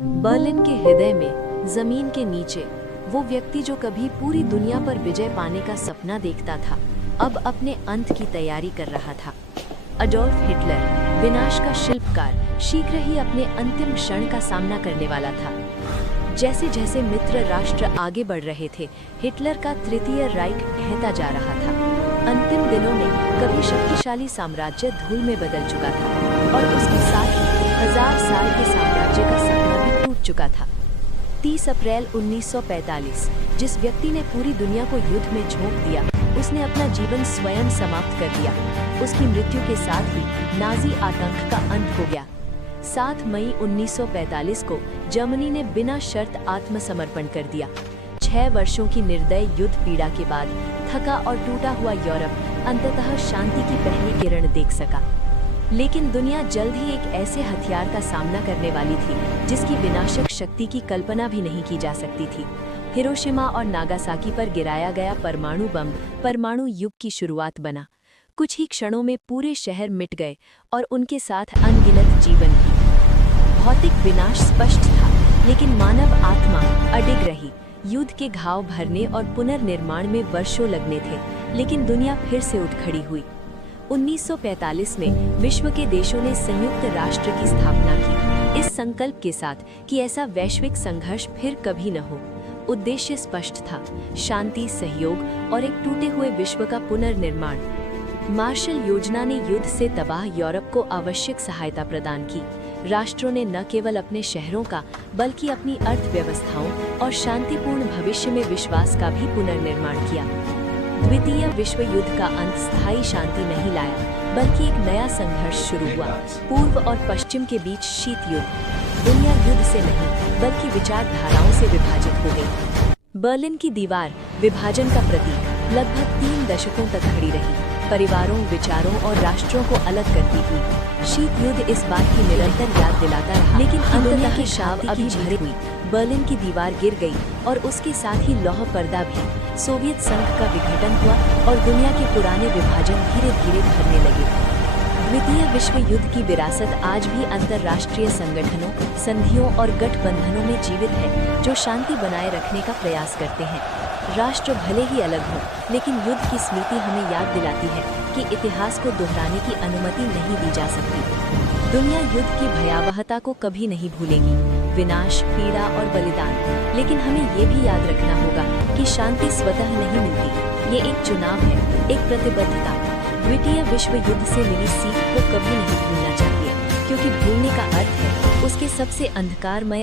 Berlin के हृदय में, जमीन के नीचे, वो व्यक्ति जो कभी पूरी दुनिया पर विजय पाने का सपना देखता था, अब अपने अंत की तैयारी कर रहा था। अडोल्फ हिटलर, विनाश का शिल्पकार, शीघ्र ही अपने अंतिम क्षण का सामना करने वाला था। जैसे जैसे मित्र राष्ट्र आगे बढ़ रहे थे, हिटलर का तृतीय राइख ढहता जा रहा था। अंतिम दिनों में कभी शक्तिशाली साम्राज्य धूल में बदल चुका था और उसके साथ ही 1000 साल के साम्राज्य का सपना भी टूट चुका था। 30 अप्रैल 1945, जिस व्यक्ति ने पूरी दुनिया को युद्ध में झोंक दिया, उसने अपना जीवन स्वयं समाप्त कर दिया। उसकी मृत्यु के साथ ही नाजी आतंक का अंत हो गया। 7 मई 1945 को जर्मनी ने बिना शर्त आत्मसमर्पण कर दिया। 6 वर्षों की निर्दय युद्ध पीड़ा के बाद थका और टूटा हुआ यूरोप अंततः शांति की पहली किरण देख सका। लेकिन दुनिया जल्द ही एक ऐसे हथियार का सामना करने वाली थी जिसकी विनाशक शक्ति की कल्पना भी नहीं की जा सकती थी। हिरोशिमा और नागासाकी पर गिराया गया परमाणु बम परमाणु युग की शुरुआत बना। कुछ ही क्षणों में पूरे शहर मिट गए और उनके साथ अनगिनत जीवन भी। भौतिक विनाश स्पष्ट था, लेकिन मानव आत्मा अडिग रही। युद्ध के घाव भरने और पुनर्निर्माण में वर्षों लगने थे, लेकिन दुनिया फिर से उठ खड़ी हुई। 1945 में विश्व के देशों ने संयुक्त राष्ट्र की स्थापना की, इस संकल्प के साथ कि ऐसा वैश्विक संघर्ष फिर कभी न हो। उद्देश्य स्पष्ट था, शांति, सहयोग और एक टूटे हुए विश्व का पुनर्निर्माण। मार्शल योजना ने युद्ध से तबाह यूरोप को आवश्यक सहायता प्रदान की। राष्ट्रों ने न केवल अपने शहरों का, बल्कि अपनी अर्थव्यवस्थाओं और शांतिपूर्ण भविष्य में विश्वास का भी पुनर्निर्माण किया। द्वितीय विश्व युद्ध का अंत स्थायी शांति नहीं लाया, बल्कि एक नया संघर्ष शुरू हुआ। पूर्व और पश्चिम के बीच शीत युद्ध। दुनिया युद्ध से नहीं, बल्कि विचारधाराओं से विभाजित हो गई। बर्लिन की दीवार, विभाजन का प्रतीक, लगभग 3 दशकों तक खड़ी रही, परिवारों, विचारों और राष्ट्रों को अलग करती हुई। शीत युद्ध इस बात की निरंतर याद दिलाता रहा, लेकिन अंततः की शांति अभी भरी हुई। बर्लिन की दीवार गिर गई और उसके साथ ही लौह पर्दा भी। सोवियत संघ का विघटन हुआ और दुनिया के पुराने विभाजन धीरे धीरे भरने लगे। द्वितीय विश्व युद्ध की विरासत आज भी अंतर्राष्ट्रीय संगठनों, संधियों और गठबंधनों में जीवित है, जो शांति बनाए रखने का प्रयास करते हैं। राष्ट्र भले ही अलग हो, लेकिन युद्ध की स्मृति हमें याद दिलाती है कि इतिहास को दोहराने की अनुमति नहीं दी जा सकती। दुनिया युद्ध की भयावहता को कभी नहीं भूलेगी, विनाश, पीड़ा और बलिदान। लेकिन हमें ये भी याद रखना होगा कि शांति स्वतः नहीं मिलती, ये एक चुनाव है, एक प्रतिबद्धता। द्वितीय विश्व युद्ध से मिली सीख को कभी नहीं भूलना चाहिए, क्योंकि भूलने का अर्थ है उसके सबसे अंधकारमय